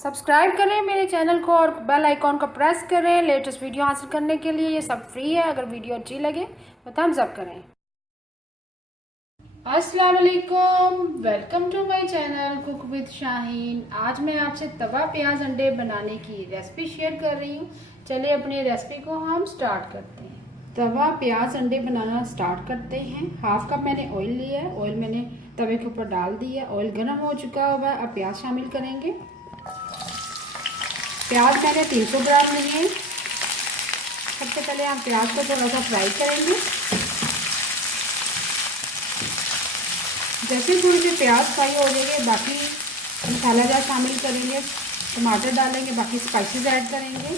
Subscribe करें मेरे channel को और बेल आइकॉन को प्रेस करें लेटेस्ट वीडियो हासिल करने के लिए। ये सब फ्री है। अगर वीडियो अच्छी लगे तो थम्स अप करें। अस्सलाम वालेकुम, welcome to my channel cook with Shaheen. आज मैं आपसे तवा प्याज अंडे बनाने की रेसिपी शेयर कर रही हूँ। चलिए अपनी रेसिपी को हम स्टार्ट करते हैं। तवा प्याज अंडे बनाना स्टार्ट करते हैं। हाफ कप मैंने ऑयल लिया है। ऑयल मैंने तवे के ऊपर डाल दिया। ऑयल गर्म हो चुका हुआ है। अब प्याज शामिल करेंगे। प्याज मैंने 300 ग्राम लिए हैं। सबसे पहले हम प्याज को थोड़ा सा फ्राई करेंगे। जैसे थोड़ी सी प्याज फ्राई हो जाएंगे बाकी मसाला जार शामिल करेंगे, टमाटर डालेंगे, बाकी स्पाइसेस ऐड करेंगे।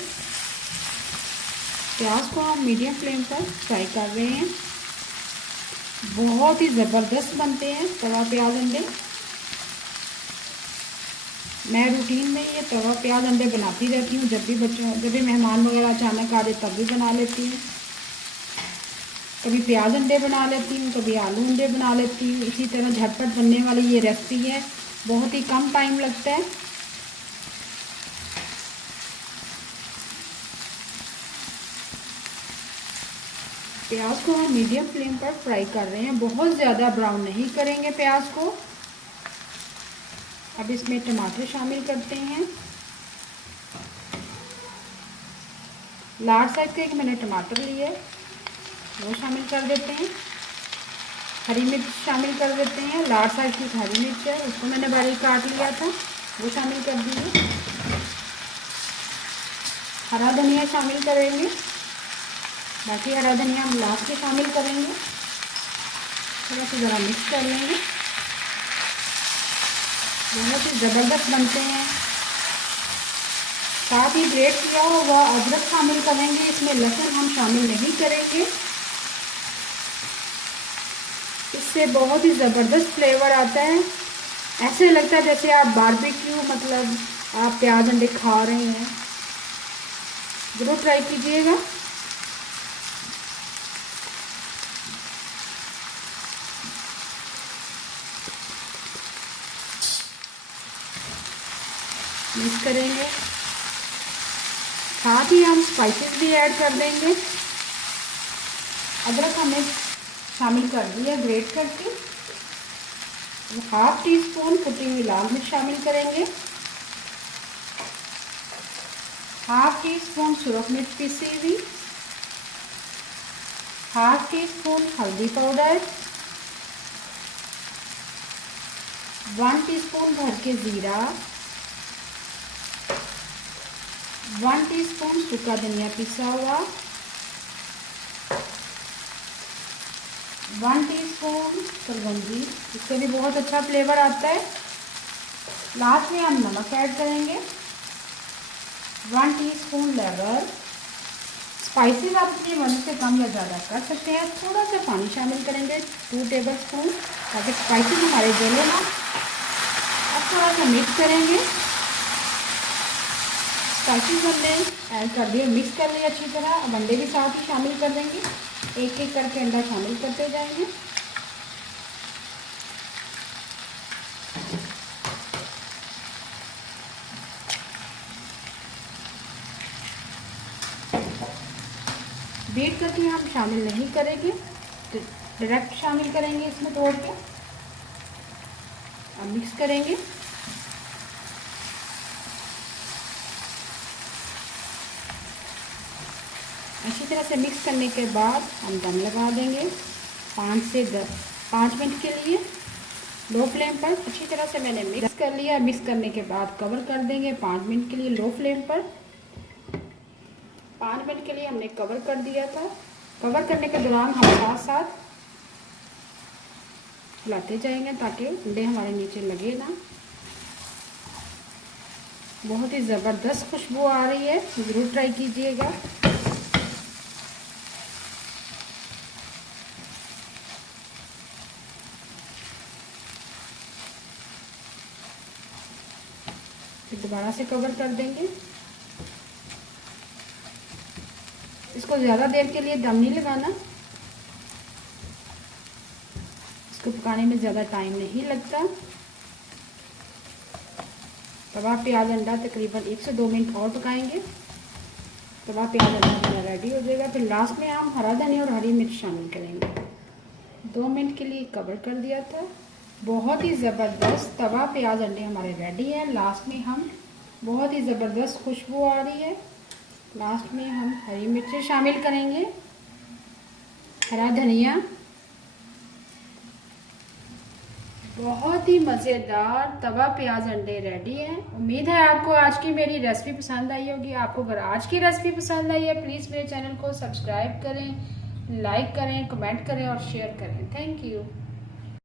प्याज को हम मीडियम फ्लेम पर फ्राई कर रहे हैं। बहुत ही ज़बरदस्त बनते हैं तवा प्याज अंडे। मैं रूटीन में ये तवा प्याज अंडे बनाती रहती हूँ। जब भी मेहमान वगैरह अचानक आ जाए तब भी बना लेती हूँ। कभी प्याज अंडे बना लेती हूँ, कभी आलू अंडे बना लेती हूँ। इसी तरह झटपट बनने वाली ये रेसिपी है। बहुत ही कम टाइम लगता है। प्याज को हम मीडियम फ्लेम पर फ्राई कर रहे हैं। बहुत ज़्यादा ब्राउन नहीं करेंगे प्याज को। अब इसमें टमाटर शामिल करते हैं। लार्ज साइज का एक मैंने टमाटर लिया है, वो शामिल कर देते हैं। हरी मिर्च शामिल कर देते हैं। लार्ज साइज की हरी मिर्च है, उसको मैंने बारीक काट लिया था, वो शामिल कर दीजिए। हरा धनिया शामिल करेंगे। बाकी हरा धनिया हम लास्ट में शामिल करेंगे। थोड़ा सा ज़रा मिक्स कर लेंगे। बहुत ही ज़बरदस्त बनते हैं। साथ ही ग्रेट किया हुआ अदरक शामिल करेंगे। इसमें लहसुन हम शामिल नहीं करेंगे। इससे बहुत ही ज़बरदस्त फ्लेवर आता है। ऐसे लगता है जैसे आप बारबेक्यू मतलब आप प्याज अंडे खा रहे हैं। ज़रूर ट्राई कीजिएगा। मिक्स करेंगे। साथ ही हम स्पाइसेस भी ऐड कर देंगे। अदरक हमने शामिल कर दिया ग्रेट करके। हाफ टी स्पून कुटी हुई लाल मिर्च शामिल करेंगे। हाफ टी स्पून सुरख मिर्च पीसी हुई। हाफ टी स्पून हल्दी पाउडर। 1 टीस्पून भर के ज़ीरा। 1 टीस्पून सूखा धनिया पिसा हुआ। 1 टीस्पून कलौंजी, इससे भी बहुत अच्छा फ्लेवर आता है। लास्ट में हम नमक ऐड करेंगे। 1 टीस्पून लेवर। स्पाइसेस आप अपनी मन से कम या ज़्यादा कर सकते हैं। थोड़ा सा पानी शामिल करेंगे 2 टेबल स्पून, ताकि स्पाइसेस हमारे जले ना। अब थोड़ा सा मिक्स करेंगे। स्पाइसेस हमने ऐड कर दिए, मिक्स कर लिया अच्छी तरह। अब अंडे भी साथ ही शामिल कर देंगे। एक एक करके अंडा शामिल करते जाएंगे। बीट करके हम शामिल नहीं करेंगे, डायरेक्ट शामिल करेंगे इसमें तोड़ के। अब मिक्स करेंगे। अच्छी तरह से मिक्स करने के बाद हम दम लगा देंगे 5 मिनट के लिए लो फ्लेम पर। अच्छी तरह से मैंने मिक्स कर लिया। मिक्स करने के बाद कवर कर देंगे 5 मिनट के लिए लो फ्लेम पर। 5 मिनट के लिए हमने कवर कर दिया था। कवर करने के दौरान हम साथ साथ हिलाते जाएंगे ताकि अंडे हमारे नीचे लगे ना। बहुत ही ज़बरदस्त खुशबू आ रही है, ज़रूर ट्राई कीजिएगा। फिर दोबारा से कवर कर देंगे। इसको ज़्यादा देर के लिए दम नहीं लगाना। इसको पकाने में ज़्यादा टाइम नहीं लगता। तवा प्याज अंडा तकरीबन 1 से 2 मिनट और पकाएंगे। तवा प्याज अंडा हमारा रेडी हो जाएगा। फिर लास्ट में हम हरा धनिया और हरी मिर्च शामिल करेंगे। 2 मिनट के लिए कवर कर दिया था। बहुत ही ज़बरदस्त तवा प्याज अंडे हमारे रेडी है। लास्ट में हम बहुत ही ज़बरदस्त खुशबू आ रही है। लास्ट में हम हरी मिर्चें शामिल करेंगे, हरा धनिया। बहुत ही मज़ेदार तवा प्याज अंडे रेडी है। उम्मीद है आपको आज की मेरी रेसिपी पसंद आई होगी। आपको अगर आज की रेसिपी पसंद आई है प्लीज़ मेरे चैनल को सब्सक्राइब करें, लाइक करें, कमेंट करें और शेयर करें। Thank you.